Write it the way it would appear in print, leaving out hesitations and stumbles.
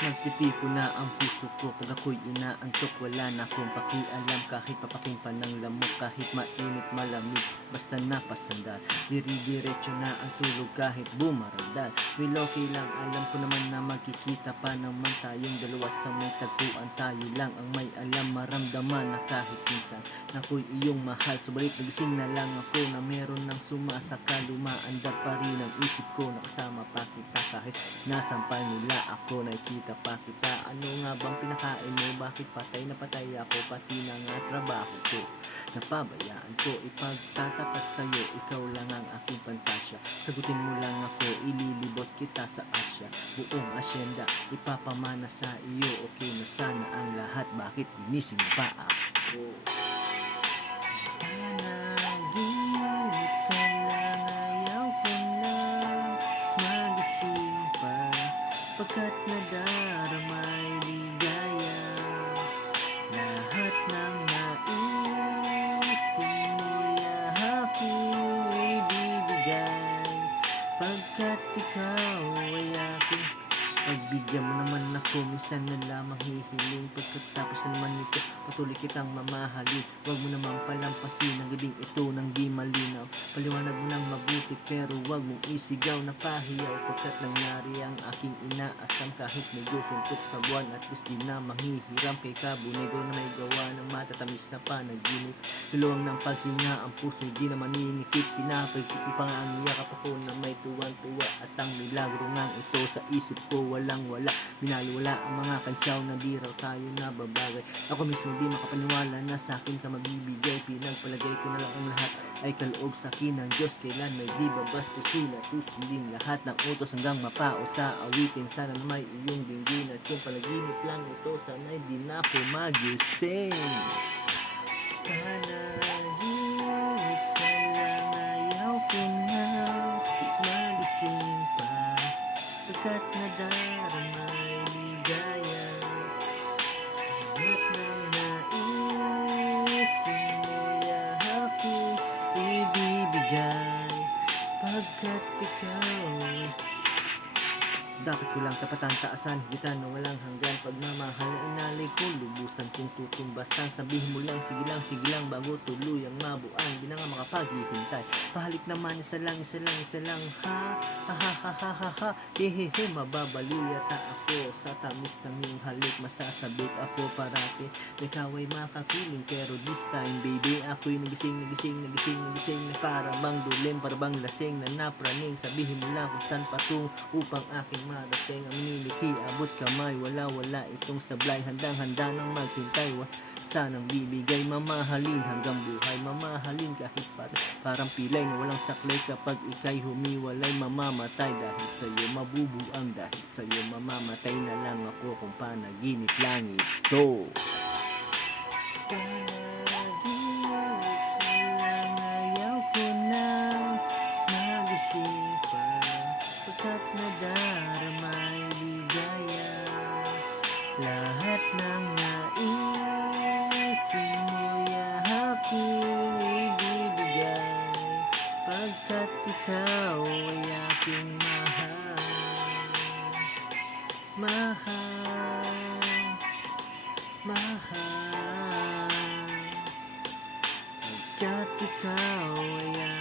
Nagtitiko na ang puso ko pag ako'y inaantok. Wala na akong pakialam kahit papaking pa ng lamok. Kahit mainit malamig basta napasandal. Diri-diretso na ang tulog kahit bumarandal. Well okay lang, alam ko naman na magkikita pa naman tayong dalawa sa may tagpuan. Tayo lang ang may alam, maramdaman na kahit minsan na ako'y iyong mahal. Subalit nagising na lang ako na meron ng sumasakal. Lumaandar pa rin ang isip ko, nakasama pa kita kahit nasampal nila ako. Nakikita pa kita, ano nga bang pinakain mo? Bakit patay na patay ako, pati na nga trabaho ko napabayaan ko. Ipagtatapat sa'yo, ikaw lang ang aking pantasya. Sagutin mo lang ako, ililibot kita sa Asya. Buong asyenda, ipapamana sa iyo. Okay na sana ang lahat, bakit ginising pa ako? Panaginip ka lang, ayaw ko na magising pa. Pagkat nadaramay ligaya, lahat ng naisin mo'y aking ibibigay. Pagkat ikaw ay aking pagbigyan mo naman ako, minsan na lamang hihiling. Pagkatapos na naman ito, patuloy kitang mamahalin. Huwag mo namang palampasin ang gabing ito nang di malinaw. Paliwanag mo nang mabuti pero huwag mong isigaw na pahiyaw. Pagkat nangyari ang aking inaasam, kahit medyo suntok sa buwan at least di na manghihiram. Kay kabunigo na may gawa ng matatamis na panaginip. Tuluwang ng paghinga ang puso, di na maninikip. Pinapagkip pa nga ang yakap ako na may tuwan-tuwa. At ang milagro ngang ito sa isip ko walang wala. Binaliwala ang mga kantsaw na di raw tayo nababagay. Ako mismo di makapaniwala na sa akin ka mabibigay. Pinagpalagay ko na lang ang lahat ay kaloob sa akin ng Diyos. Kailan may di babastusin at susundin lahat ng utos hanggang mapao sa awitin. Sana na may iyong dinggin at kung panaginip lang ito, sana'y di na ako magising. Panaginip ka lang, ayaw ko na magising pa. Pagkat nadaramay ligaya, lahat ng naisin mo'y aking ibibigay. Pagkat ikaw dapat ko lang tapatan, taasan, higitan na walang hanggan. Pagmamahal na inalay ko, lubusan kong tutumbasan. Sabihin mo lang, sige lang, bago tuluyang mabuang. Di na nga makapaghihintay, pahalik naman, isa lang, ha, ha, ha, ha, ha, ha, ha. Hehehe, mababaliw yata ako sa tamis ng iyong halik. Masasabik ako parati, ikaw ay makapiling. Pero this time, baby, ako'y nagising na para bang dulim, para bang lasing na napraning. Sabihin mo lang kung saan patung upang aking marating ang miniliki. Abot kamay, wala itong sablay. Handang-handa nang maghintay, sanang bibigay. Mamahalin hanggang buhay, mamahalin kahit parang pilay na walang saklay. Kapag ika'y humiwalay, mamamatay dahil sa'yo, mabubuang dahil sa'yo, mamamatay na lang ako kung panaginip lang ito. Panaginip ka lang, ayaw ko na magising pa. Pagkat nadaramay ligaya, lahat ng naisin mo'y aking ibibigay. Pagkat ikaw ay aking mahal, mahal, mahal. Pagkat ikaw ay